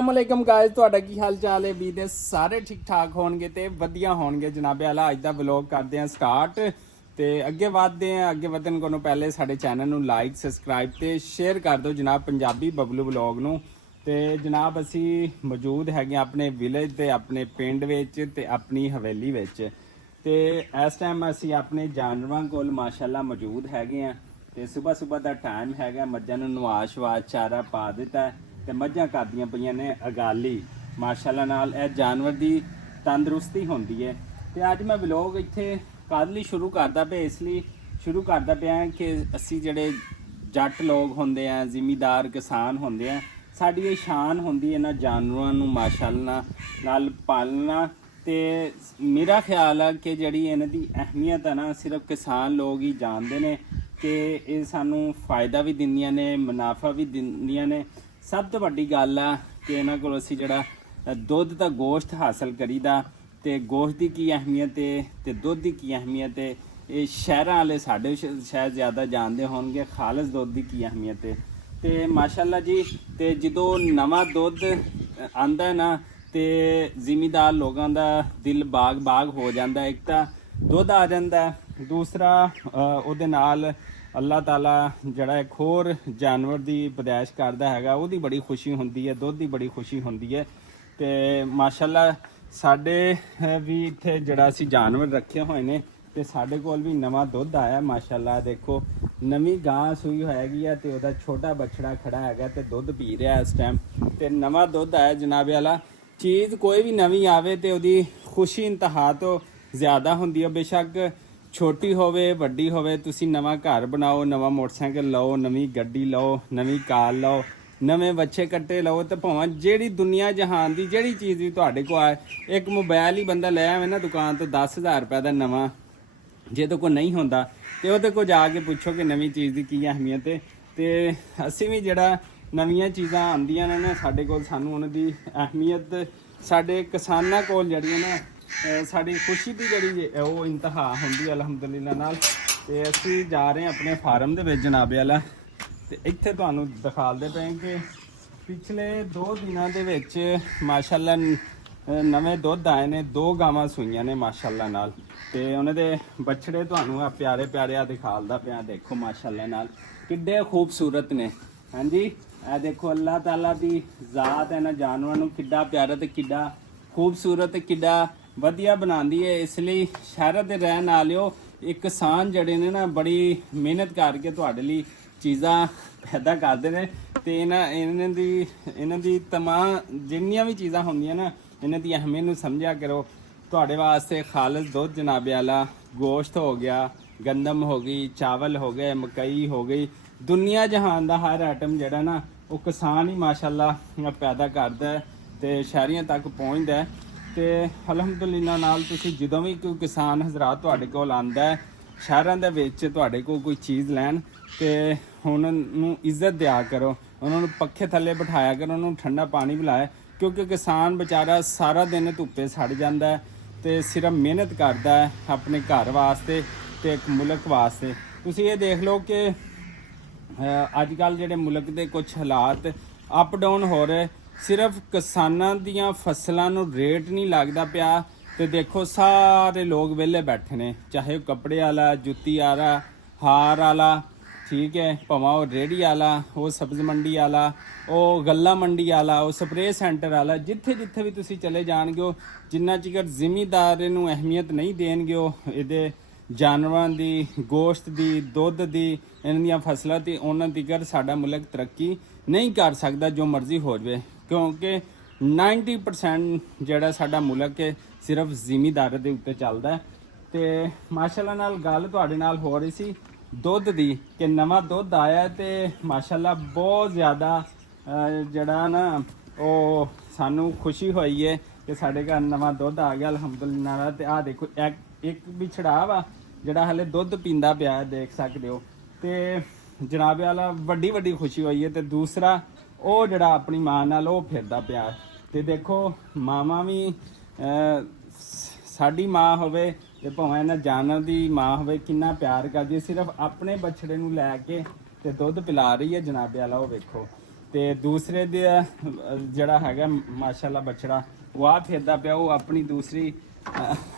अस्सलामुअलैकुम गाइस, ਤੁਹਾਡਾ ਕੀ ਹਾਲ ਚਾਲ ਹੈ? ਵੀ ਦੇ ਸਾਰੇ ਠੀਕ ਠਾਕ ਹੋਣਗੇ ਤੇ ਵਧੀਆ ਹੋਣਗੇ ਜਨਾਬੇ ਆਲਾ। ਅੱਜ ਦਾ ਵਲੌਗ ਕਰਦੇ ਆ ਸਟਾਰਟ ਤੇ ਅੱਗੇ ਵਧਦੇ ਆ। ਅੱਗੇ ਵਧਣ ਕੋਲੋਂ ਪਹਿਲੇ ਸਾਡੇ ਚੈਨਲ ਨੂੰ ਲਾਈਕ ਸਬਸਕ੍ਰਾਈਬ ਤੇ ਸ਼ੇਅਰ ਕਰ ਦਿਓ ਜਨਾਬ ਪੰਜਾਬੀ ਬਬਲੂ ਵਲੌਗ ਨੂੰ। ਤੇ ਜਨਾਬ ਅਸੀਂ ਮੌਜੂਦ ਹੈਗੇ ਆਪਣੇ ਵਿਲੇਜ ਤੇ ਆਪਣੇ ਪਿੰਡ ਵਿੱਚ ਤੇ ਆਪਣੀ ਹਵੇਲੀ ਵਿੱਚ। ਤੇ ਇਸ ਟਾਈਮ ਅਸੀਂ ਆਪਣੇ ਜਾਨਵਰਾਂ ਕੋਲ ਮਾਸ਼ਾਅੱਲਾ ਮੌਜੂਦ ਹੈਗੇ ਆ। ਤੇ ਸਵੇਰ ਦਾ ਟਾਈਮ ਹੈਗਾ, ਮੱਝਾਂ ਨੂੰ ਨਵਾ ਸ਼ਵਾ ਚਾਰਾ ਪਾ ਦਿੱਤਾ ਤੇ ਮੱਝਾਂ ਕਰਦੀਆਂ ਪਈਆਂ ਨੇ ਅਗਾਲੀ। ਮਾਸ਼ਾਅੱਲਾ ਨਾਲ ਇਹ ਜਾਨਵਰ ਦੀ ਤੰਦਰੁਸਤੀ ਹੁੰਦੀ ਹੈ। ਤੇ ਅੱਜ ਮੈਂ ਵਲੌਗ ਇੱਥੇ ਕਦ ਲਈ ਸ਼ੁਰੂ ਕਰਦਾ ਪਿਆ, ਇਸ ਲਈ ਸ਼ੁਰੂ ਕਰਦਾ ਪਿਆ ਕਿ ਅਸੀਂ ਜਿਹੜੇ ਜੱਟ ਲੋਕ ਹੁੰਦੇ ਆ, ਜ਼ਿਮੀਦਾਰ ਕਿਸਾਨ ਹੁੰਦੇ ਆ, ਸਾਡੀ ਇਹ ਸ਼ਾਨ ਹੁੰਦੀ ਇਹਨਾਂ ਜਾਨਵਰਾਂ ਨੂੰ ਮਾਸ਼ਾਅੱਲਾ ਨਾਲ ਪਾਲਣਾ। ਤੇ ਮੇਰਾ ਖਿਆਲ ਆ ਕਿ ਜਿਹੜੀ ਇਹਨਾਂ ਦੀ ਅਹਿਮੀਅਤ ਹੈ ਨਾ, ਸਿਰਫ ਕਿਸਾਨ ਲੋਕ ਹੀ ਜਾਣਦੇ ਨੇ ਕਿ ਇਹ ਸਾਨੂੰ ਫਾਇਦਾ ਵੀ ਦਿੰਦੀਆਂ ਨੇ, ਮੁਨਾਫਾ ਵੀ ਦਿੰਦੀਆਂ ਨੇ। ਸਭ ਤੋਂ ਵੱਡੀ ਗੱਲ ਆ ਕਿ ਇਹਨਾਂ ਕੋਲ ਅਸੀਂ ਜਿਹੜਾ ਦੁੱਧ ਦਾ ਗੋਸ਼ਤ ਹਾਸਲ ਕਰੀਦਾ। ਤੇ ਗੋਸ਼ਤ ਦੀ ਕੀ ਅਹਿਮੀਅਤ ਹੈ ਤੇ ਦੁੱਧ ਦੀ ਕੀ ਅਹਿਮੀਅਤ ਹੈ, ਇਹ ਸ਼ਹਿਰਾਂ ਵਾਲੇ ਸਾਡੇ ਸ਼ਾਇਦ ਜ਼ਿਆਦਾ ਜਾਣਦੇ ਹੋਣਗੇ। ਖਾਲਸ ਦੁੱਧ ਦੀ ਕੀ ਅਹਿਮੀਅਤ ਹੈ ਤੇ ਮਾਸ਼ਾਅੱਲਾ ਜੀ। ਤੇ ਜਦੋਂ ਨਵਾਂ ਦੁੱਧ ਆਂਦਾ ਨਾ ਤੇ ਜ਼ਿਮੀਦਾਰ ਲੋਕਾਂ ਦਾ ਦਿਲ ਬਾਗ ਹੋ ਜਾਂਦਾ। ਇੱਕ ਤਾਂ ਦੁੱਧ ਆ ਜਾਂਦਾ, ਦੂਸਰਾ ਉਹਦੇ ਨਾਲ ਅੱਲਾਹ ਤਾਲਾ ਜਿਹੜਾ ਇੱਕ ਹੋਰ ਜਾਨਵਰ ਦੀ ਪੈਦਾਇਸ਼ ਕਰਦਾ ਹੈਗਾ, ਉਹਦੀ ਬੜੀ ਖੁਸ਼ੀ ਹੁੰਦੀ ਹੈ, ਦੁੱਧ ਦੀ ਬੜੀ ਖੁਸ਼ੀ ਹੁੰਦੀ ਹੈ। ਤੇ ਮਾਸ਼ਾਅੱਲਾ ਸਾਡੇ ਵੀ ਇੱਥੇ ਜਿਹੜਾ ਅਸੀਂ ਜਾਨਵਰ ਰੱਖੇ ਹੋਏ ਨੇ ਤੇ ਸਾਡੇ ਕੋਲ ਵੀ ਨਵਾਂ ਦੁੱਧ ਆਇਆ ਮਾਸ਼ਾਅੱਲਾ। ਦੇਖੋ ਨਵੀਂ ਗਾਂ ਸੂਈ ਹੋਏਗੀ ਆ ਤੇ ਉਹਦਾ ਛੋਟਾ ਬੱਛੜਾ ਖੜਾ ਹੈਗਾ ਤੇ ਦੁੱਧ ਪੀ ਰਿਹਾ ਇਸ ਟਾਈਮ। ਤੇ ਨਵਾਂ ਦੁੱਧ ਆਇਆ ਜਨਾਬੇ ਵਾਲਾ। ਚੀਜ਼ ਕੋਈ ਵੀ ਨਵੀਂ ਆਵੇ ਤੇ ਉਹਦੀ ਖੁਸ਼ੀ ਇੰਤਹਾ ਤੋਂ ਜ਼ਿਆਦਾ ਹੁੰਦੀ ਹੈ। ਬੇਸ਼ੱਕ ਛੋਟੀ ਹੋਵੇ ਵੱਡੀ ਹੋਵੇ, ਤੁਸੀਂ ਨਵਾਂ ਘਰ ਬਣਾਓ, ਨਵਾਂ ਮੋਟਰਸਾਈਕਲ ਲਓ, ਨਵੀਂ ਗੱਡੀ ਲਓ, ਨਵੀਂ ਕਾਰ ਲਓ, ਨਵੇਂ ਬੱਚੇ ਕੱਟੇ ਲਓ, ਤੇ ਭਾਵੇਂ ਜਿਹੜੀ ਦੁਨੀਆ ਜਹਾਨ ਦੀ ਜਿਹੜੀ ਚੀਜ਼ ਵੀ ਤੁਹਾਡੇ ਕੋਲ ਆਏ। ਇੱਕ ਮੋਬਾਈਲ ਹੀ ਬੰਦਾ ਲੈ ਆਵੇ ਨਾ ਦੁਕਾਨ ਤੋਂ 10,000 ਰੁਪਏ ਦਾ ਨਵਾਂ, ਜੇ ਤੋਂ ਕੋਈ ਨਹੀਂ ਹੁੰਦਾ ਤੇ ਉਹਦੇ ਕੋਲ ਜਾ ਕੇ ਪੁੱਛੋ ਕਿ ਨਵੀਂ ਚੀਜ਼ ਦੀ ਕੀ ਅਹਿਮੀਅਤ ਹੈ। ਤੇ ਅਸੀਂ ਵੀ ਜਿਹੜਾ ਨਵੀਆਂ ਚੀਜ਼ਾਂ ਆਉਂਦੀਆਂ ਨੇ ਨਾ ਸਾਡੇ ਕੋਲ, ਸਾਨੂੰ ਉਹਨਾਂ ਦੀ ਅਹਿਮੀਅਤ ਸਾਡੇ ਕਿਸਾਨਾਂ ਕੋਲ ਜਿਹੜੀਆਂ ਨੇ ਸਾਡੀ ਖੁਸ਼ੀ ਦੀ ਜਿਹੜੀ ਉਹ ਇੰਤਹਾ ਹੁੰਦੀ ਹੈ ਅਲਹਮਦੁਲਿਲਾ ਨਾਲ। ਤੇ ਅਸੀਂ ਜਾ ਰਹੇ ਹਾਂ ਆਪਣੇ ਫਾਰਮ ਦੇ ਵਿੱਚ ਜਨਾਬੇ ਵਾਲਾ। ਤੇ ਇੱਥੇ ਤੁਹਾਨੂੰ ਦਿਖਾਉਂਦੇ ਪਏ ਕਿ ਪਿਛਲੇ 2 ਦਿਨਾਂ ਦੇ ਵਿੱਚ ਮਾਸ਼ਾਅੱਲਾ ਨਵੇਂ ਦੁੱਧ ਆਏ ਨੇ। 2 ਗਾਵਾਂ ਸੂਈਆਂ ਨੇ ਮਾਸ਼ਾਅੱਲਾ ਨਾਲ ਤੇ ਉਹਨਾਂ ਦੇ ਬੱਛੜੇ ਤੁਹਾਨੂੰ ਆ ਪਿਆਰੇ ਆ ਦਿਖਾਲਦਾ ਪਿਆ। ਦੇਖੋ ਮਾਸ਼ਾਅੱਲਾ ਨਾਲ ਕਿੱਡੇ ਖੂਬਸੂਰਤ ਨੇ। ਹਾਂਜੀ ਇਹ ਦੇਖੋ ਅੱਲਾਹ ਤਾਲਾ ਦੀ ਜ਼ਾਤ ਹੈ ਨਾ, ਜਾਨਵਰਾਂ ਨੂੰ ਕਿੱਡਾ ਪਿਆਰਾ ਤੇ ਕਿੱਡਾ ਖੂਬਸੂਰਤ ਤੇ ਕਿੱਡਾ ਵਧੀਆ ਬਣਾਉਂਦੀ ਹੈ। ਇਸ ਲਈ ਸ਼ਹਿਰਾਂ ਦੇ ਰਹਿਣ ਵਾਲਿਓ, ਇਹ ਕਿਸਾਨ ਜਿਹੜੇ ਨੇ ਨਾ ਬੜੀ ਮਿਹਨਤ ਕਰਕੇ ਤੁਹਾਡੇ ਲਈ ਚੀਜ਼ਾਂ ਪੈਦਾ ਕਰਦੇ ਨੇ। ਤੇ ਇਹਨਾਂ ਦੀ ਤਮਾਮ ਜਿੰਨੀਆਂ ਵੀ ਚੀਜ਼ਾਂ ਹੁੰਦੀਆਂ ਨਾ, ਇਹਨਾਂ ਦੀ ਅਹਿਮੀਅਤ ਨੂੰ ਸਮਝਿਆ ਕਰੋ। ਤੁਹਾਡੇ ਵਾਸਤੇ ਖਾਲਸ ਦੁੱਧ ਜਨਾਬੇ ਵਾਲਾ, ਗੋਸ਼ਤ ਹੋ ਗਿਆ, ਗੰਦਮ ਹੋ ਗਈ, ਚਾਵਲ ਹੋ ਗਏ, ਮਕਈ ਹੋ ਗਈ, ਦੁਨੀਆ ਜਹਾਨ ਦਾ ਹਰ ਆਈਟਮ ਜਿਹੜਾ ਨਾ ਉਹ ਕਿਸਾਨ ਹੀ ਮਾਸ਼ਾਅੱਲਾ ਪੈਦਾ ਕਰਦਾ ਤੇ ਸ਼ਹਿਰੀਆਂ ਤੱਕ ਪਹੁੰਚਦਾ। ਤੇ ਅਲਹਮਦੁਲਿਲਾ ਨਾਲ ਤੁਸੀਂ ਜਦੋਂ ਵੀ ਕੋਈ ਕਿਸਾਨ ਹਜ਼ਰਾਤ ਤੁਹਾਡੇ ਕੋਲ ਆਂਦਾ ਹੈ ਸ਼ਹਿਰਾਂ ਦੇ ਵਿੱਚ ਤੁਹਾਡੇ ਕੋਲ ਕੋਈ ਚੀਜ਼ ਲੈਣ, ਤੇ ਉਹਨਾਂ ਨੂੰ ਇੱਜ਼ਤ ਦਿਆ ਕਰੋ, ਉਹਨਾਂ ਨੂੰ ਪੱਖੇ ਥੱਲੇ ਬਿਠਾਇਆ ਕਰੋ, ਉਹਨਾਂ ਨੂੰ ਠੰਡਾ ਪਾਣੀ ਪਿਲਾਇਆ। ਕਿਉਂਕਿ ਕਿਸਾਨ ਵਿਚਾਰਾ ਸਾਰਾ ਦਿਨ ਧੁੱਪੇ ਸੜ ਜਾਂਦਾ ਤੇ ਸਿਰਫ ਮਿਹਨਤ ਕਰਦਾ ਹੈ ਆਪਣੇ ਘਰ ਵਾਸਤੇ ਤੇ ਇੱਕ ਮੁਲਕ ਵਾਸਤੇ। ਤੁਸੀਂ ਇਹ ਦੇਖ ਲਓ ਕਿ ਅੱਜ ਕੱਲ੍ਹ ਜਿਹੜੇ ਮੁਲਕ ਦੇ ਕੁਝ ਹਾਲਾਤ ਅਪ ਡਾਊਨ ਹੋ ਰਹੇ, ਸਿਰਫ ਕਿਸਾਨਾਂ ਦੀਆਂ ਫਸਲਾਂ ਨੂੰ ਰੇਟ ਨਹੀਂ ਲੱਗਦਾ ਪਿਆ। ਤੇ ਦੇਖੋ ਸਾਰੇ ਲੋਕ ਵਿਹਲੇ ਬੈਠੇ ਨੇ, ਚਾਹੇ ਉਹ ਕੱਪੜੇ ਵਾਲਾ, ਜੁੱਤੀ ਵਾਲਾ, ਹਾਰ ਵਾਲਾ, ਠੀਕ ਹੈ, ਭਾਵੇਂ ਉਹ ਰੇਹੜੀ ਵਾਲਾ, ਉਹ ਸਬਜ਼ ਮੰਡੀ ਵਾਲਾ, ਉਹ ਗੱਲਾ ਮੰਡੀ ਵਾਲਾ, ਉਹ ਸਪਰੇਅ ਸੈਂਟਰ ਵਾਲਾ। ਜਿੱਥੇ ਵੀ ਤੁਸੀਂ ਚਲੇ ਜਾਣਗੇ, ਜਿੰਨਾ ਚਿਰ ਜ਼ਿਮੀਦਾਰ ਨੂੰ ਅਹਿਮੀਅਤ ਨਹੀਂ ਦੇਣਗੇ, ਉਹ ਇਹਦੇ ਜਾਨਵਰਾਂ ਦੀ, ਗੋਸ਼ਤ ਦੀ, ਦੁੱਧ ਦੀ, ਇਹਨਾਂ ਦੀਆਂ ਫਸਲਾਂ ਦੀ, ਉਹਨਾਂ ਤੀਕਰ ਸਾਡਾ ਮੁਲਕ ਤਰੱਕੀ ਨਹੀਂ ਕਰ ਸਕਦਾ ਜੋ ਮਰਜ਼ੀ ਹੋ ਜਾਵੇ। ਕਿਉਂਕਿ 90% ਜਿਹੜਾ ਸਾਡਾ ਮੁਲਕ ਹੈ ਸਿਰਫ ਜ਼ਿਮੀਦਾਰ ਦੇ ਉੱਤੇ ਚੱਲਦਾ। ਤੇ ਮਾਸ਼ਾਅੱਲਾ ਨਾਲ ਗੱਲ ਤੁਹਾਡੇ ਨਾਲ ਹੋ ਰਹੀ ਸੀ ਦੁੱਧ ਦੀ ਕਿ ਨਵਾਂ ਦੁੱਧ ਆਇਆ ਤੇ ਮਾਸ਼ਾਅੱਲਾ ਬਹੁਤ ਜ਼ਿਆਦਾ ਜਿਹੜਾ ਨਾ ਉਹ ਸਾਨੂੰ ਖੁਸ਼ੀ ਹੋਈ ਹੈ ਕਿ ਸਾਡੇ ਘਰ ਨਵਾਂ ਦੁੱਧ ਆ ਗਿਆ ਅਲਹਮਦੁਲਿਲਾ ਨਾਲ। ਤੇ ਆਹ ਦੇਖੋ ਇੱਕ ਵਿਛੜਾ ਵਾ ਜਿਹੜਾ ਹਲੇ ਦੁੱਧ ਪੀਂਦਾ ਪਿਆ, ਦੇਖ ਸਕਦੇ ਹੋ। ਤੇ ਜਨਾਬੇ ਵਾਲਾ ਵੱਡੀ ਖੁਸ਼ੀ ਹੋਈ ਹੈ। ਤੇ ਦੂਸਰਾ ਉਹ ਜਿਹੜਾ ਆਪਣੀ ਮਾਂ ਨਾਲ ਉਹ ਫਿਰਦਾ ਪਿਆ। ਤੇ ਦੇਖੋ ਮਾਵਾਂ ਵੀ, ਸਾਡੀ ਮਾਂ ਹੋਵੇ ਤੇ ਭਾਵੇਂ ਇਹਨਾਂ ਜਾਨਵਰ ਦੀ ਮਾਂ ਹੋਵੇ, ਕਿੰਨਾ ਪਿਆਰ ਕਰਦੀ ਹੈ। ਸਿਰਫ ਆਪਣੇ ਬੱਛੜੇ ਨੂੰ ਲੈ ਕੇ ਤੇ ਦੁੱਧ ਪਿਲਾ ਰਹੀ ਹੈ ਜਨਾਬੇ ਵਾਲਾ। ਉਹ ਵੇਖੋ ਤੇ ਦੂਸਰੇ ਦੇ ਜਿਹੜਾ ਹੈਗਾ ਮਾਸ਼ਾਅੱਲਾ ਬਛੜਾ ਉਹ ਆ ਫਿਰਦਾ ਪਿਆ, ਉਹ ਆਪਣੀ ਦੂਸਰੀ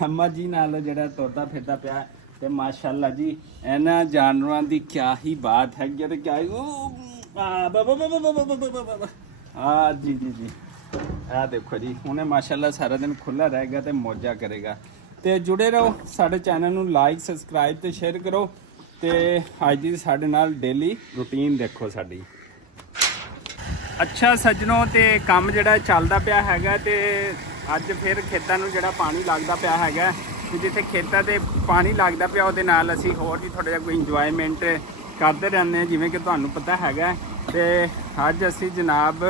ਅੰਮਾ ਜੀ ਨਾਲ ਜਿਹੜਾ ਤੁਰਦਾ ਫਿਰਦਾ ਪਿਆ। ਤੇ ਮਾਸ਼ਾਅੱਲਾ ਜੀ ਇਹਨਾਂ ਜਾਨਵਰਾਂ ਦੀ ਕਿਆ ਹੀ ਬਾਤ ਹੈਗੀ ਤੇ ਕਿਆ ਆ ਜੀ ਜੀ ਜੀ ਆ ਦੇਖੋ ਜੀ, ਹੁਣੇ ਮਾਸ਼ਾਅੱਲਾ ਸਾਰਾ ਦਿਨ ਖੁੱਲਾ ਰਹੇਗਾ ਤੇ ਮੌਜਾਂ ਕਰੇਗਾ। ਤੇ ਜੁੜੇ ਰਹੋ ਸਾਡੇ ਚੈਨਲ ਨੂੰ, ਲਾਈਕ ਸਬਸਕ੍ਰਾਈਬ ਤੇ ਸ਼ੇਅਰ ਕਰੋ। ਤੇ ਅੱਜ ਦੀ ਸਾਡੇ ਨਾਲ ਡੇਲੀ ਰੂਟੀਨ ਦੇਖੋ ਸਾਡੀ। ਅੱਛਾ ਸੱਜਣੋ, ਤੇ ਕੰਮ ਜਿਹੜਾ ਚੱਲਦਾ ਪਿਆ ਹੈਗਾ ਤੇ ਅੱਜ ਫਿਰ ਖੇਤਾਂ ਨੂੰ ਜਿਹੜਾ ਪਾਣੀ ਲੱਗਦਾ ਪਿਆ ਹੈਗਾ ਤੇ ਜਿੱਥੇ ਖੇਤਾਂ ਤੇ ਪਾਣੀ ਲੱਗਦਾ ਪਿਆ ਉਹਦੇ ਨਾਲ ਅਸੀਂ ਹੋਰ ਵੀ ਥੋੜ੍ਹਾ ਜਿਹਾ ਕੋਈ ਇੰਜੋਇਮੈਂਟ ਕਰਦੇ ਰਹਿੰਦੇ ਹਾਂ, ਜਿਵੇਂ ਕਿ ਤੁਹਾਨੂੰ ਪਤਾ ਹੈਗਾ। ਤੇ ਅੱਜ ਅਸੀਂ ਜਨਾਬ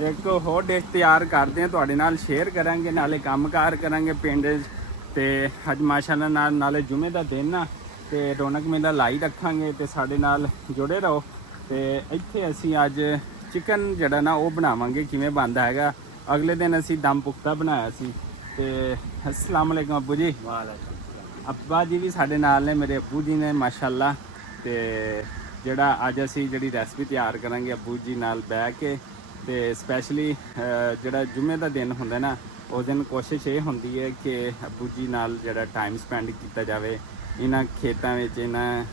ਇੱਕ ਹੋਰ ਡਿਸ਼ ਤਿਆਰ ਕਰਦੇ ਹਾਂ, ਤੁਹਾਡੇ ਨਾਲ ਸ਼ੇਅਰ ਕਰਾਂਗੇ, ਨਾਲੇ ਕੰਮਕਾਰ ਕਰਾਂਗੇ ਪਿੰਡ। ਤੇ ਅੱਜ ਮਾਸ਼ਾਅੱਲਾ ਨਾਲੇ ਜੁਮੇ ਦਾ ਦਿਨ ਆ ਤੇ ਰੌਣਕ ਮੇਲਾ ਲਾਈ ਰੱਖਾਂਗੇ ਤੇ ਸਾਡੇ ਨਾਲ ਜੁੜੇ ਰਹੋ। ਤੇ ਇੱਥੇ ਅਸੀਂ ਅੱਜ ਚਿਕਨ ਜਿਹੜਾ ਨਾ ਉਹ ਬਣਾਵਾਂਗੇ, ਕਿਵੇਂ ਬਣਦਾ ਹੈਗਾ। ਅਗਲੇ ਦਿਨ ਅਸੀਂ ਦਮ ਪੁਖਤਾ ਬਣਾਇਆ ਸੀ। ਤੇ ਅਸਲਾਮ ਵਾਲੇਕਮ ਅੱਬੂ ਜੀ। ਅੱਬਾ ਜੀ ਵੀ ਸਾਡੇ ਨਾਲ ਨੇ, ਮੇਰੇ ਅੱਬੂ ਜੀ ਨੇ ਮਾਸ਼ਾਅੱਲਾ। ਤੇ ਜਿਹੜਾ ਅੱਜ ਅਸੀਂ ਜਿਹੜੀ ਰੈਸਪੀ ਤਿਆਰ ਕਰਾਂਗੇ ਅੱਬੂ ਜੀ ਨਾਲ ਬਹਿ ਕੇ, ਤੇ ਸਪੈਸ਼ਲੀ ਜਿਹੜਾ ਜੁਮੇ ਦਾ ਦਿਨ ਹੁੰਦਾ ਨਾ ਉਸ ਦਿਨ ਕੋਸ਼ਿਸ਼ ਇਹ ਹੁੰਦੀ ਹੈ ਕਿ ਅੱਬੂ ਜੀ ਨਾਲ ਜਿਹੜਾ ਟਾਈਮ ਸਪੈਂਡ ਕੀਤਾ ਜਾਵੇ ਇਹਨਾਂ ਖੇਤਾਂ ਵਿੱਚ, ਇਹਨਾਂ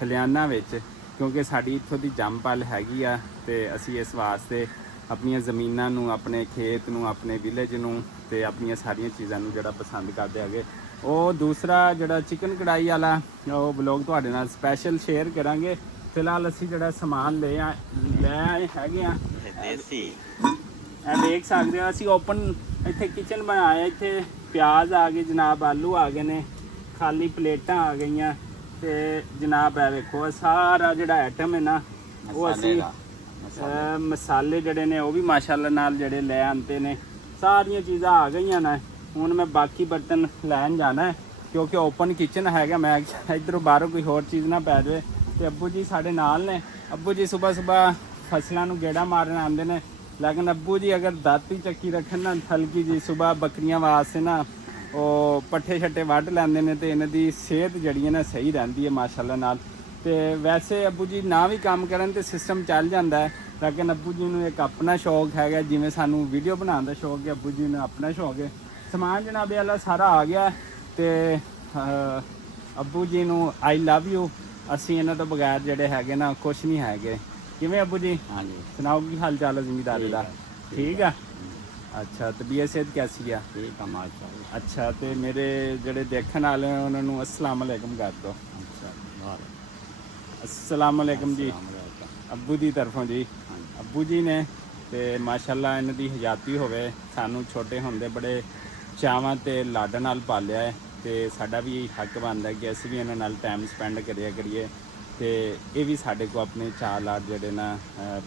ਖਲਿਆਨਾਂ ਵਿੱਚ, ਕਿਉਂਕਿ ਸਾਡੀ ਇੱਥੋਂ ਦੀ ਜੰਮ-ਪਲ ਹੈਗੀ ਆ। ਤੇ ਅਸੀਂ ਇਸ ਵਾਸਤੇ ਆਪਣੀਆਂ ਜ਼ਮੀਨਾਂ ਨੂੰ, ਆਪਣੇ ਖੇਤ ਨੂੰ, ਆਪਣੇ ਵਿਲੇਜ ਨੂੰ ਤੇ ਆਪਣੀਆਂ ਸਾਰੀਆਂ ਚੀਜ਼ਾਂ ਨੂੰ ਜਿਹੜਾ ਪਸੰਦ ਕਰਦੇ ਹੈਗੇ। ਉਹ ਦੂਸਰਾ ਜਿਹੜਾ ਚਿਕਨ ਕੜਾਈ ਵਾਲਾ ਉਹ ਵਲੌਗ ਤੁਹਾਡੇ ਨਾਲ ਸਪੈਸ਼ਲ ਸ਼ੇਅਰ ਕਰਾਂਗੇ। ਫਿਲਹਾਲ ਅਸੀਂ ਜਿਹੜਾ ਸਮਾਨ ਲੈ ਆਏ ਹੈਗੇ ਆ ਦੇਸੀ, ਇਹ ਦੇਖ ਸਕਦੇ ਹੋ ਅਸੀਂ ਓਪਨ ਇੱਥੇ ਕਿਚਨ ਬਣਾਇਆ। ਇੱਥੇ ਪਿਆਜ਼ ਆ ਗਏ ਜਨਾਬ, ਆਲੂ ਆ ਗਏ ਨੇ, ਖਾਲੀ ਪਲੇਟਾਂ ਆ ਗਈਆਂ। ਤੇ ਜਨਾਬ ਇਹ ਵੇਖੋ ਸਾਰਾ ਜਿਹੜਾ ਆਈਟਮ ਹੈ ਨਾ ਉਹ ਅਸੀਂ ਮਸਾਲੇ ਜਿਹੜੇ ਨੇ ਉਹ ਵੀ ਮਾਸ਼ਾਅੱਲਾ ਨਾਲ ਜਿਹੜੇ ਲੈ ਆਂਦੇ ਨੇ, ਸਾਰੀਆਂ ਚੀਜ਼ਾਂ ਆ ਗਈਆਂ ਨੇ। ਹੁਣ ਮੈਂ ਬਾਕੀ ਬਰਤਨ ਲੈਣ ਜਾਣਾ ਕਿਉਂਕਿ ਓਪਨ ਕਿਚਨ ਹੈਗਾ, ਮੈਂ ਇੱਧਰੋਂ ਬਾਹਰੋਂ ਕੋਈ ਹੋਰ ਚੀਜ਼ ਨਾ ਪੈ ਜਾਵੇ। ਤੇ ਅੱਬੂ ਜੀ ਸਾਡੇ ਨਾਲ ਨੇ। ਅੱਬੂ ਜੀ ਸਵੇਰ ਫਸਲਾਂ ਨੂੰ ਗੇੜਾ ਮਾਰਨ ਆਉਂਦੇ ਨੇ, ਲੇਕਿਨ ਅੱਬੂ ਜੀ ਅਗਰ ਦਾਤੀ ਚੱਕੀ ਰੱਖਣ ਨਾ ਹਲਕੀ ਜੀ ਸਵੇਰ ਬੱਕਰੀਆਂ ਵਾਸਤੇ ਨਾ ਉਹ ਪੱਠੇ ਛੱਟੇ ਵੱਢ ਲੈਂਦੇ ਨੇ ਤੇ ਇਹਨਾਂ ਦੀ ਸਿਹਤ ਜਿਹੜੀ ਹੈ ਨਾ ਸਹੀ ਰਹਿੰਦੀ ਹੈ ਮਾਸ਼ਾਅੱਲਾ ਨਾਲ। ਤੇ ਵੈਸੇ ਅੱਬੂ ਜੀ ਨਾ ਵੀ ਕੰਮ ਕਰਨ ਤੇ ਸਿਸਟਮ ਚੱਲ ਜਾਂਦਾ ਹੈ, ਲੇਕਿਨ ਅੱਬੂ ਜੀ ਨੂੰ ਇੱਕ ਆਪਣਾ ਸ਼ੌਕ ਹੈਗਾ, ਜਿਵੇਂ ਸਾਨੂੰ ਵੀਡੀਓ ਬਣਾਉਣ ਦਾ ਸ਼ੌਕ ਹੈ, ਅੱਬੂ ਜੀ ਨੂੰ ਆਪਣਾ ਸ਼ੌਕ ਹੈ। ਸਮਾਨ ਜਨਾਬ ਵਾਲਾ ਸਾਰਾ ਆ ਗਿਆ ਤੇ ਅੱਬੂ ਜੀ ਨੂੰ ਆਈ ਲਵ ਯੂ। ਅਸੀਂ ਇਹਨਾਂ ਤੋਂ ਬਗੈਰ ਜਿਹੜੇ ਹੈਗੇ ਨਾ ਕੁਛ ਨਹੀਂ ਹੈਗੇ। ਕਿਵੇਂ ਅੱਬੂ ਜੀ? ਹਾਂਜੀ ਸੁਣਾਓ, ਕੀ ਹਾਲ ਚਾਲ ਹੈ ਜ਼ਿਮੀਦਾਰੀ ਦਾ? ਠੀਕ ਆ। ਅੱਛਾ, ਤਬੀਅਤ ਸਿਹਤ ਕੈਸੀ ਆ? ਠੀਕ ਆ ਮਾਸ਼ਾਅੱਲਾ। ਅੱਛਾ, ਤੇ ਮੇਰੇ ਜਿਹੜੇ ਦੇਖਣ ਵਾਲੇ ਉਹਨਾਂ ਨੂੰ ਅਸਲਾਮ ਵਾਲੇਕਮ ਕਰ ਦਿਓ। ਅੱਛਾ, ਅਸਲਾਮ ਵਾਲੇਕਮ ਜੀ ਅੱਬੂ ਦੀ ਤਰਫੋਂ ਜੀ। ਅੱਬੂ ਜੀ ਨੇ ਤੇ ਮਾਸ਼ਾਅੱਲਾ ਇਹਨਾਂ ਦੀ ਹਯਾਤੀ ਹੋਵੇ। ਸਾਨੂੰ ਛੋਟੇ ਹੁੰਦੇ ਬੜੇ ਚਾਵਾਂ ਤੇ ਲਾਡਾਂ ਨਾਲ ਪਾਲਿਆ ਹੈ ਤੇ ਸਾਡਾ ਵੀ ਹੱਕ ਬਣਦਾ ਕਿ ਅਸੀਂ ਵੀ ਇਹਨਾਂ ਨਾਲ ਟਾਈਮ ਸਪੈਂਡ ਕਰਿਆ ਕਰੀਏ ਤੇ ਇਹ ਵੀ ਸਾਡੇ ਕੋਲ ਆਪਣੇ ਚਾਅ ਲਾਡ ਜਿਹੜੇ ਨਾ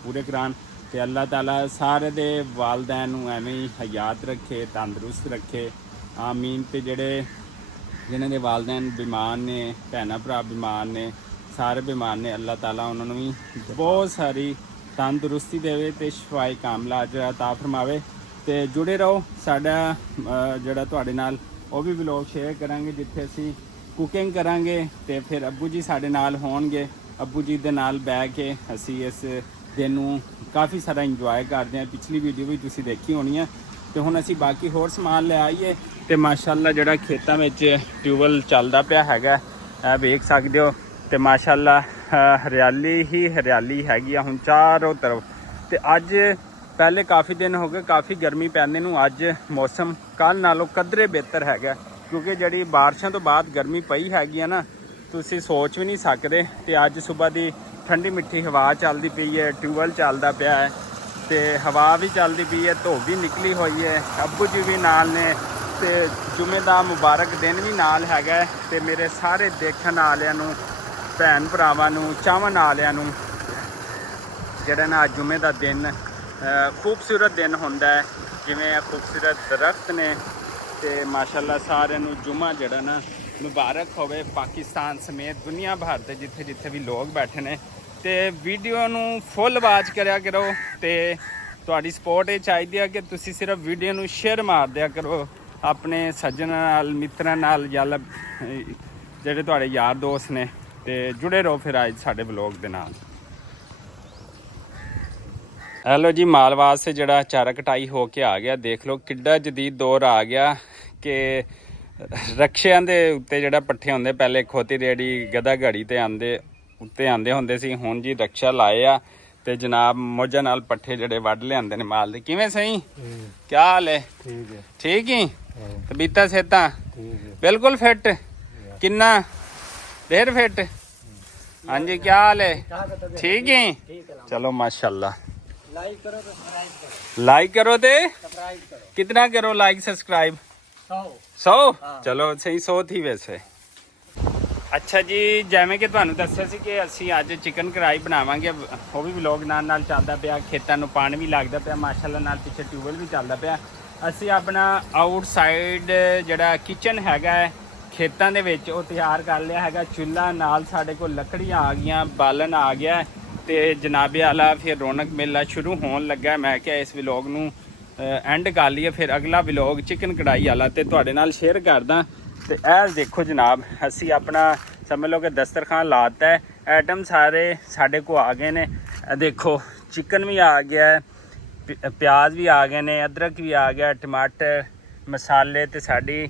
ਪੂਰੇ ਕਰਾਉਣ। ਤੇ ਅੱਲਾਹ ਤਾਲਾ ਸਾਰੇ ਦੇ ਵਾਲਦੈਨ ਨੂੰ ਐਵੇਂ ਹੀ ਹਯਾਤ ਰੱਖੇ, ਤੰਦਰੁਸਤ ਰੱਖੇ, ਆਮੀਨ। ਤੇ ਜਿਹੜੇ ਜਿਨ੍ਹਾਂ ਦੇ ਵਾਲਦੈਨ ਬਿਮਾਰ ਨੇ, ਭੈਣਾਂ ਭਰਾ ਬਿਮਾਰ ਨੇ, ਸਾਰੇ ਬਿਮਾਰ ਨੇ, ਅੱਲਾਹ ਤਾਲਾ ਉਹਨਾਂ ਨੂੰ ਵੀ ਬਹੁਤ ਸਾਰੀ ਤੰਦਰੁਸਤੀ ਦੇਵੇ ਤੇ ਸ਼ਿਫਾਏ ਕਾਮਲਾ ਅਤਾ ਫਰਮਾਵੇ। ਤੇ ਜੁੜੇ ਰਹੋ, ਸਾਡਾ ਜਿਹੜਾ ਤੁਹਾਡੇ ਨਾਲ ਉਹ ਵੀ ਵਲੌਗ ਸ਼ੇਅਰ ਕਰਾਂਗੇ ਜਿੱਥੇ ਅਸੀਂ ਕੁਕਿੰਗ ਕਰਾਂਗੇ। ਤੇ ਫਿਰ ਅੱਬੂ ਜੀ ਸਾਡੇ ਨਾਲ ਹੋਣਗੇ, ਅੱਬੂ ਜੀ ਦੇ ਨਾਲ ਬਹਿ ਕੇ ਅਸੀਂ ਇਸ ਦਿਨ ਨੂੰ ਕਾਫੀ ਸਾਰਾ ਇੰਜੋਏ ਕਰਦੇ ਹਾਂ। ਪਿਛਲੀ ਵੀਡੀਓ ਵੀ ਤੁਸੀਂ ਦੇਖੀ ਹੋਣੀ ਹੈ। ਤੇ ਹੁਣ ਅਸੀਂ ਬਾਕੀ ਹੋਰ ਸਮਾਨ ਲੈ ਆਈਏ ਤੇ ਮਾਸ਼ਾਅੱਲਾ ਜਿਹੜਾ ਖੇਤਾਂ ਵਿੱਚ ਟਿਊਬਵੈੱਲ ਚੱਲਦਾ ਪਿਆ ਹੈਗਾ, ਇਹ ਵੇਖ ਸਕਦੇ ਹੋ। ਤੇ ਮਾਸ਼ਾਅੱਲਾ ਹਰਿਆਲੀ ਹੀ ਹਰਿਆਲੀ ਹੈਗੀ ਆ ਹੁਣ ਚਾਰੋਂ ਤਰਫ। ਤੇ ਅੱਜ ਪਹਿਲੇ ਕਾਫੀ ਦਿਨ ਹੋ ਗਏ ਕਾਫੀ ਗਰਮੀ ਪੈਣੇ ਨੂੰ, ਅੱਜ ਮੌਸਮ ਕੱਲ੍ਹ ਨਾਲੋਂ ਕਦਰੇ ਬਿਹਤਰ ਹੈਗਾ, ਕਿਉਂਕਿ ਜਿਹੜੀ ਬਾਰਿਸ਼ਾਂ ਤੋਂ ਬਾਅਦ ਗਰਮੀ ਪਈ ਹੈਗੀ ਆ ਨਾ ਤੁਸੀਂ ਸੋਚ ਵੀ ਨਹੀਂ ਸਕਦੇ। ਤੇ ਅੱਜ ਸਵੇਰ ਦੀ ਠੰਡੀ ਮਿੱਠੀ ਹਵਾ ਚੱਲਦੀ ਪਈ ਹੈ, ਟਿਊਬਵੈੱਲ ਚੱਲਦਾ ਪਿਆ ਹੈ ਤੇ ਹਵਾ ਵੀ ਚੱਲਦੀ ਪਈ ਹੈ, ਧੁੱਪ ਵੀ ਨਿਕਲੀ ਹੋਈ ਹੈ। ਅੱਬੂ ਜੀ ਵੀ ਨਾਲ ਨੇ ਤੇ ਜੁਮੇ ਦਾ ਮੁਬਾਰਕ ਦਿਨ ਵੀ ਨਾਲ ਹੈਗਾ। ਤੇ ਮੇਰੇ ਸਾਰੇ ਦੇਖਣ ਵਾਲਿਆਂ ਨੂੰ, ਭੈਣ ਭਰਾਵਾਂ ਨੂੰ, ਚਾਹਣ ਵਾਲਿਆਂ ਨੂੰ ਜਿਹੜਾ ਨਾ ਜੁਮੇ ਦਾ ਦਿਨ ਖੂਬਸੂਰਤ ਦਿਨ ਹੁੰਦਾ ਹੈ, ਜਿਵੇਂ ਖੂਬਸੂਰਤ ਦਰਖਤ ਨੇ। ਤੇ ਮਾਸ਼ਾਅੱਲਾ ਸਾਰਿਆਂ ਨੂੰ ਜੁਮਾ ਜਿਹੜਾ ਨਾ ਮੁਬਾਰਕ ਹੋਵੇ, ਪਾਕਿਸਤਾਨ ਸਮੇਤ ਦੁਨੀਆ ਭਰ ਦੇ ਜਿੱਥੇ ਜਿੱਥੇ ਵੀ ਲੋਕ ਬੈਠੇ ਨੇ। ਤੇ ਵੀਡੀਓ ਨੂੰ ਫੁੱਲ ਵਾਚ ਕਰਿਆ ਕਰੋ ਤੇ ਤੁਹਾਡੀ ਸਪੋਰਟ ਇਹ ਚਾਹੀਦੀ ਹੈ ਕਿ ਤੁਸੀਂ ਸਿਰਫ ਵੀਡੀਓ ਨੂੰ ਸ਼ੇਅਰ ਮਾਰ ਦਿਆ ਕਰੋ ਆਪਣੇ ਸੱਜਣਾਂ ਨਾਲ, ਮਿੱਤਰਾਂ ਨਾਲ, ਜਾਂ ਜਿਹੜੇ ਤੁਹਾਡੇ ਯਾਰ ਦੋਸਤ ਨੇ। ਤੇ ਜੁੜੇ ਰਹੋ ਫਿਰ ਅੱਜ ਸਾਡੇ ਵਲੌਗ ਦੇ ਨਾਲ। ਹੈਲੋ ਜੀ, ਮਾਲ ਵਾਸਤੇ ਜਿਹੜਾ ਚਾਰਾ ਕਟਾਈ ਹੋ ਕੇ ਆ ਗਿਆ। ਦੇਖ ਲਓ ਕਿੱਡਾ ਜਦੀਦ ਦੌਰ ਆ ਗਿਆ ਕਿ ਰਕਸ਼ਿਆਂ ਦੇ ਉੱਤੇ ਜਿਹੜਾ ਪੱਠੇ ਹੁੰਦੇ, ਪਹਿਲੇ ਖੋਤੀ ਰੇੜੀ ਗਧਾ ਗਾੜੀ ਤੇ ਉੱਤੇ ਆਂਦੇ ਹੁੰਦੇ ਸੀ। ਹੁਣ ਜੀ ਰਕਸ਼ਾ ਲਾਏ ਆ ਤੇ ਜਨਾਬ ਮੋਜਾਂ ਨਾਲ ਪੱਠੇ ਜਿਹੜੇ ਵੱਢ ਲਿਆਂਦੇ ਨੇ ਮਾਲ ਦੇ। ਕਿਵੇਂ ਸਹੀ ਕੀ ਹਾਲ ਹੈ? ਠੀਕ ਹੀ ਤਬੀਤਾ ਸੇਤਾ ਬਿਲਕੁਲ ਫਿੱਟ। ਕਿੰਨਾ ਦੇਰ ਫਿੱਟ? ਹਾਂਜੀ ਕੀ ਹਾਲ ਹੈ? ਠੀਕ ਹੈ ਚਲੋ ਮਾਸ਼ਾਅੱਲਾ। ਲਾइक करो ते कितना करो लाइक सब्सक्राइब 100 ਚਲੋ ਸਹੀ 100 ਥੀ ਵੈਸੇ। ਅੱਛਾ ਜੀ, ਜਿਵੇਂ ਕਿ ਤੁਹਾਨੂੰ ਦੱਸਿਆ ਸੀ ਕਿ ਅਸੀਂ ਅੱਜ ਚਿਕਨ ਕੜਾਈ ਬਣਾਵਾਂਗੇ। ਉਹ ਵੀ ਵਲੌਗ ਨਾਲ ਚੱਲਦਾ ਪਿਆ। ਖੇਤਾਂ ਨੂੰ ਪਾਣੀ ਵੀ ਲੱਗਦਾ ਪਿਆ ਮਾਸ਼ਾਅੱਲਾ ਨਾਲ, ਪਿੱਛੇ ਟਿਊਬਵੈਲ ਵੀ ਚੱਲਦਾ ਪਿਆ। ਅਸੀਂ ਆਪਣਾ ਆਊਟਸਾਈਡ ਜਿਹੜਾ ਕਿਚਨ ਹੈਗਾ ਖੇਤਾਂ ਦੇ ਵਿੱਚ ਉਹ ਤਿਆਰ ਕਰ ਲਿਆ ਹੈਗਾ। ਚੁੱਲ੍ਹਾ ਨਾਲ ਸਾਡੇ ਕੋਲ ਲੱਕੜੀਆਂ ਆ ਗਈਆਂ, ਬਾਲਣ ਆ ਗਿਆ ਤੇ ਜਨਾਬੇ ਆਲਾ ਫਿਰ ਰੌਣਕ ਮੇਲਾ ਸ਼ੁਰੂ ਹੋਣ ਲੱਗਾ। ਮੈਂ ਕਿਹਾ ਇਸ ਵਲੌਗ ਨੂੰ ਐਂਡ ਕਰ ਲਈਏ, ਫਿਰ ਅਗਲਾ ਵਲੌਗ ਚਿਕਨ ਕੜਾਈ ਵਾਲਾ ਤੇ ਤੁਹਾਡੇ ਨਾਲ ਸ਼ੇਅਰ ਕਰਦਾ। ਤੇ ਇਹ ਦੇਖੋ ਜਨਾਬ, ਅਸੀਂ ਆਪਣਾ ਸਮਝ ਲਓ ਕਿ ਦਸਤਰਖਾਨ ਲਾਤਾ ਹੈ। ਆਈਟਮ ਸਾਰੇ ਸਾਡੇ ਕੋਲ ਆ ਗਏ ਨੇ। ਦੇਖੋ ਚਿਕਨ ਵੀ ਆ ਗਿਆ, ਪਿਆਜ਼ ਵੀ ਆ ਗਏ ਨੇ, ਅਦਰਕ ਵੀ ਆ ਗਿਆ, ਟਮਾਟਰ, ਮਸਾਲੇ ਤੇ ਸਾਡੀ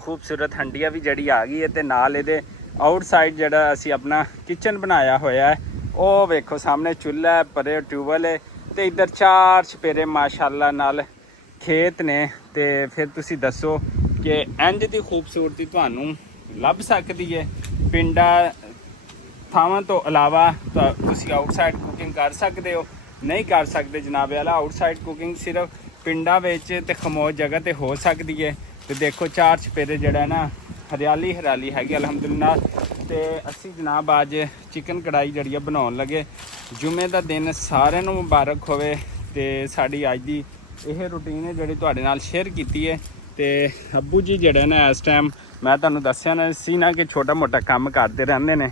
ਖੂਬਸੂਰਤ ਹੰਡੀਆਂ ਵੀ ਜਿਹੜੀ ਆ ਗਈ ਹੈ। ਤੇ ਨਾਲ ਇਹਦੇ ਆਊਟਸਾਈਡ ਜਿਹੜਾ ਅਸੀਂ ਆਪਣਾ ਕਿਚਨ ਬਣਾਇਆ ਹੋਇਆ ਹੈ, ਉਹ ਵੇਖੋ ਸਾਹਮਣੇ ਚੁੱਲ੍ਹਾ, ਪਰੇ ਟਿਊਬਵੈਲ ਹੈ ਤੇ ਇੱਧਰ 4 ਚੁਫੇਰੇ ਮਾਸ਼ਾਅੱਲਾ ਨਾਲ ਖੇਤ ਨੇ। ਤੇ ਫਿਰ ਤੁਸੀਂ ਦੱਸੋ ਕਿ ਇੰਜ ਦੀ ਖੂਬਸੂਰਤੀ ਤੁਹਾਨੂੰ ਲੱਭ ਸਕਦੀ ਹੈ ਪਿੰਡਾਂ ਥਾਵਾਂ ਤੋਂ ਇਲਾਵਾ? ਤਾਂ ਤੁਸੀਂ ਆਊਟਸਾਈਡ ਕੁਕਿੰਗ ਕਰ ਸਕਦੇ ਹੋ? ਨਹੀਂ ਕਰ ਸਕਦੇ ਜਨਾਬ ਵਾਲਾ। ਆਊਟਸਾਈਡ ਕੁਕਿੰਗ ਸਿਰਫ ਪਿੰਡਾਂ ਵਿੱਚ ਤੇ ਖਮੋਜ ਜਗ੍ਹਾ ਤੇ ਹੋ ਸਕਦੀ ਹੈ। ਤੇ ਦੇਖੋ 4 ਚੁਫੇਰੇ ਜਿਹੜਾ ਨਾ ਹਰਿਆਲੀ ਹੈਗੀ ਅਲਹਮਦੁਲਿਲਾ। ਤੇ ਅਸੀਂ ਜਨਾਬ ਅੱਜ ਚਿਕਨ ਕੜਾਈ ਜਿਹੜੀ ਆ ਬਣਾਉਣ ਲੱਗੇ। ਜੁਮੇ ਦਾ ਦਿਨ ਸਾਰਿਆਂ ਨੂੰ ਮੁਬਾਰਕ ਹੋਵੇ। ਤੇ ਸਾਡੀ ਅੱਜ ਦੀ ਇਹ ਰੂਟੀਨ ਹੈ ਜਿਹੜੀ ਤੁਹਾਡੇ ਨਾਲ ਸ਼ੇਅਰ ਕੀਤੀ ਹੈ। ਤੇ ਅੱਬੂ ਜੀ ਜਿਹੜਾ ਨਾ ਇਸ ਟਾਈਮ ਮੈਂ ਤੁਹਾਨੂੰ ਦੱਸਿਆ ਨਾ ਸੀ ਨਾ ਕਿ ਛੋਟਾ ਮੋਟਾ ਕੰਮ ਕਰਦੇ ਰਹਿੰਦੇ ਨੇ।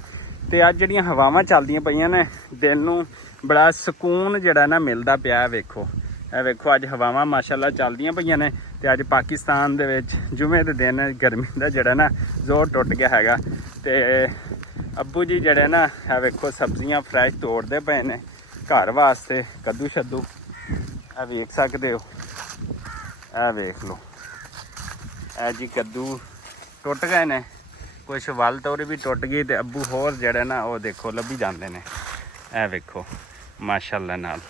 ਤੇ ਅੱਜ ਜਿਹੜੀਆਂ ਹਵਾਵਾਂ ਚੱਲਦੀਆਂ ਪਈਆਂ ਨੇ, ਦਿਲ ਨੂੰ ਬੜਾ ਸਕੂਨ ਜਿਹੜਾ ਨਾ ਮਿਲਦਾ ਪਿਆ। ਵੇਖੋ ਇਹ ਵੇਖੋ ਅੱਜ ਹਵਾਵਾਂ ਮਾਸ਼ਾਅੱਲਾ ਚੱਲਦੀਆਂ ਪਈਆਂ ਨੇ। ਤੇ ਅੱਜ ਪਾਕਿਸਤਾਨ ਦੇ ਵਿੱਚ ਜੁਮੇ ਦੇ ਦਿਨ ਗਰਮੀ ਦਾ ਜਿਹੜਾ ਨਾ ਜ਼ੋਰ ਟੁੱਟ ਗਿਆ ਹੈਗਾ। ਤੇ ਅੱਬੂ ਜੀ ਜਿਹੜੇ ਨਾ ਇਹ ਵੇਖੋ ਸਬਜ਼ੀਆਂ ਫਰੈਸ਼ ਤੋੜਦੇ ਪਏ ਨੇ ਘਰ ਵਾਸਤੇ। ਕੱਦੂ ਸ਼ੱਦੂ ਇਹ ਵੇਖ ਸਕਦੇ ਹੋ, ਇਹ ਵੇਖ ਲਓ। ਇਹ ਜੀ ਕੱਦੂ ਟੁੱਟ ਗਏ ਨੇ, ਕੁਛ ਵੱਲ ਤੋਰੀ ਵੀ ਟੁੱਟ ਗਈ। ਤੇ ਅੱਬੂ ਹੋਰ ਜਿਹੜਾ ਨਾ ਉਹ ਦੇਖੋ ਲੱਭੀ ਜਾਂਦੇ ਨੇ। ਇਹ ਵੇਖੋ ਮਾਸ਼ਾਅੱਲਾ ਨਾਲ।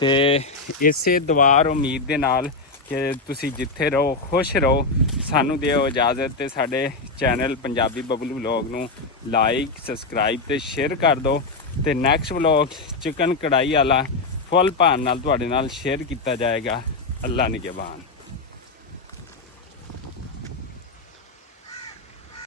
ਤੇ ਇਸੇ ਦੁਆ ਉਮੀਦ ਦੇ ਨਾਲ ਕਿ ਤੁਸੀਂ ਜਿੱਥੇ ਰਹੋ ਖੁਸ਼ ਰਹੋ। ਸਾਨੂੰ ਦਿਓ ਇਜਾਜ਼ਤ ਤੇ ਸਾਡੇ ਚੈਨਲ ਪੰਜਾਬੀ ਬਬਲੂ ਵਲੌਗ ਨੂੰ ਲਾਈਕ, ਸਬਸਕ੍ਰਾਈਬ ਤੇ ਸ਼ੇਅਰ ਕਰ ਦਿਓ। ਤੇ ਨੈਕਸਟ ਵਲੌਗ ਚਿਕਨ ਕੜਾਈ ਵਾਲਾ ਫੁੱਲ ਭਾਨ ਨਾਲ ਤੁਹਾਡੇ ਨਾਲ ਸ਼ੇਅਰ ਕੀਤਾ ਜਾਏਗਾ। ਅੱਲਾ ਨਿਗਹਿਬਾਨ।